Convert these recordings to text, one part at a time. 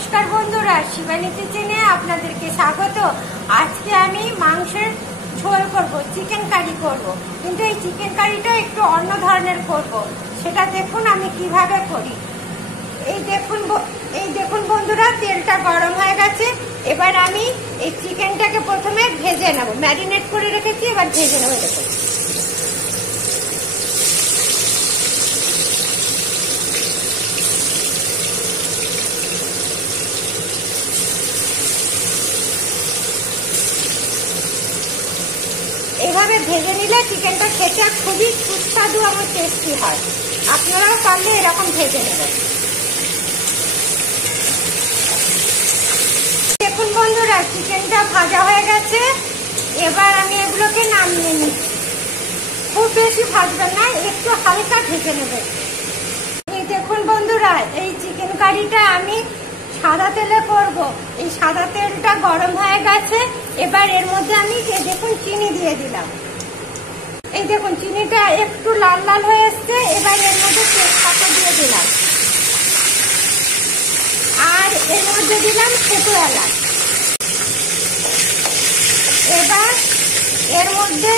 নমস্কার বন্ধুরা, শিবানী কিচেনে আপনাদেরকে স্বাগত। আজকে আমি মাংসের ঝোল করব, চিকেন কারি করব, কিন্তু এই চিকেন কারিটা একটু অন্য ধরনের করব। সেটা দেখুন আমি কিভাবে করি। এই দেখুন বন্ধুরা, তেলটা গরম হয়ে গেছে। এবার আমি এই চিকেনটাকে প্রথমে ভেজে নেব। ম্যারিনেট করে রেখেছি, এবার ভেজে নেব। দেখুন এইভাবে ভেজে নিলে চিকেনটা খেতে খুবই সুস্বাদু এবং টেস্টি হয়। আপনারাও পারলে এরকম ভেজে নেবেন। দেখুন বন্ধুরা, চিকেনটা ভাজা হয়ে গেছে। এবার আমি এগুলোকে নামিয়ে নিচ্ছি। খুব বেশি ভাজবেন না, একটু হালকা ভেজে নেবেন। এই দেখুন বন্ধুরা, এই চিকেন কারিটা আমি সাদা তেলে করব। এই সাদা তেলটা গরম হয়ে গেছে। এবার এর মধ্যে আমি দেখুন চিনি দিয়ে দিলাম। এই দেখুন চিনিটা একটু লাল লাল হয়ে এসছে। এবার এর মধ্যে তেজপাতা দিয়ে দিলাম, আর এর মধ্যে দিলাম ছোটো এলাচ। এবার এর মধ্যে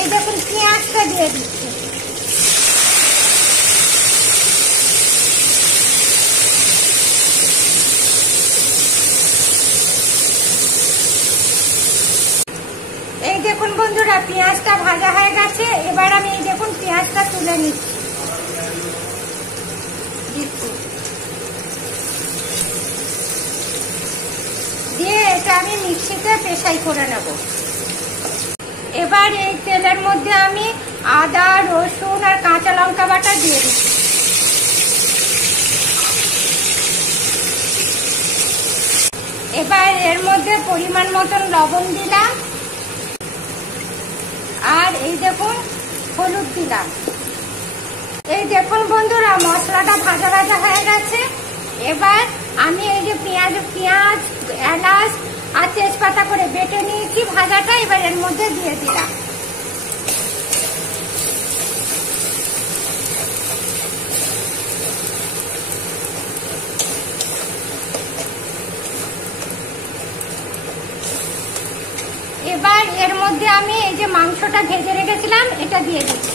এই দেখুন পেঁয়াজটা দিয়ে দিচ্ছি। এই দেখুন বন্ধুরা, পেঁয়াজটা ভাজা হয়ে গেছে। এবার আমি এই দেখুন পেঁয়াজটা তুলে নিচ্ছি। দিয়ে এটা আমি মিক্সিতে পেশাই করে নেব। এবার এই তেলের মধ্যে আমি আদা, রসুন আর কাঁচা লঙ্কা বাটা দিয়ে দিচ্ছি। এবার এর মধ্যে পরিমাণ মতন লবণ দিলাম, আর এই দেখুন হলুদ দিলাম। এই দেখুন বন্ধুরা, মশলাটা ভাজা ভাজা হয়ে গেছে। এবার আমি এই যে পেঁয়াজ, এলাচ আর তেজপাতা করে বেটে নিয়েছি ভাজাটা, এবার এর মধ্যে দিয়ে দিলাম। এবার এর মধ্যে আমি এই যে মাংসটা ভেজে রেখেছিলাম এটা দিয়ে দিচ্ছি।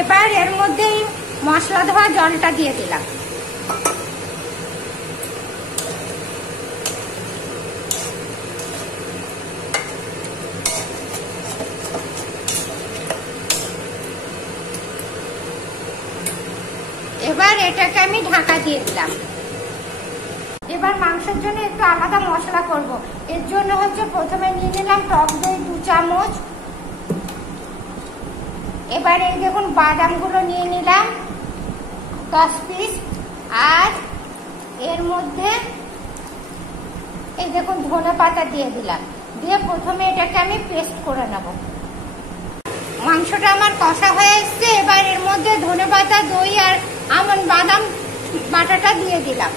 এবার এর মধ্যে মশলা ধোয়া জলটা দিয়ে দিলাম। এবার এটাকে আমি ঢাকা দিয়ে দিলাম। এবার মাংসের জন্য একটু আলাদা মশলা করব। এর জন্য হচ্ছে প্রথমে নিয়ে নিলাম টক দই 2 চামচ। এবার এই দেখুন বাদামগুলো নিয়ে নিলাম 10 পিস। আর এর মধ্যে এই দেখুন ধনে পাতা দিয়ে দিলাম। দিয়ে প্রথমে এটাকে আমি পেস্ট করে নেব। মাংসটা আমার কষা হয়ে এসছে। এবার এর মধ্যে ধনে পাতা, দই আর বাদাম বাটাটা দিয়ে দিলাম।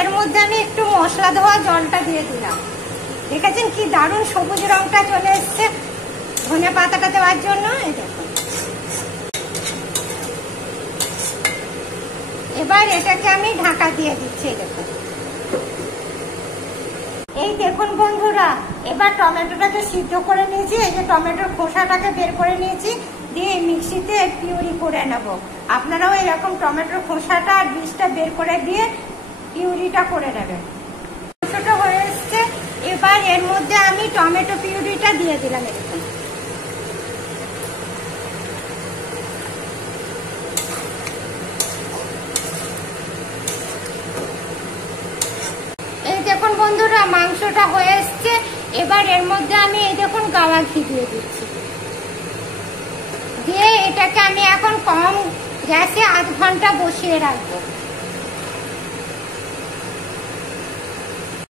এর মধ্যে আমি একটু মশলা ধোয়া জলটা দিয়ে দিলাম। দেখেছেন কি দারুণ সবুজ রংটা চলে এসছে ধনে পাতাটা দেওয়ার জন্য। এই দেখুন, এবার এটাকে আমি ঢাকা দিয়ে দিচ্ছি। এই দেখুন বন্ধুরা, এবার টমেটোটাকে সিদ্ধ করে নিয়েছি। এই যে টমেটোর খোসাটাকে বের করে নিয়েছি, দিয়ে মিক্সিতে পিউরি করে নেব। আপনারাও এরকম টমেটোর খোসাটা আর বীজটা বের করে দিয়ে পিউরিটা করে নেবেন। ছোট হয়ে এসছে। এবার এর মধ্যে আমি টমেটো পিউরিটা দিয়ে দিলাম। এরকম দেখুন বন্ধুরা, মাংসটা হয়ে এসছে। এবার এর মধ্যে আমি এই দেখুন গাওয়া ঘি দিয়ে দিচ্ছি। দিয়ে এটাকে আমি এখন কম গ্যাসে 8 ঘন্টা বসিয়ে রাখবো।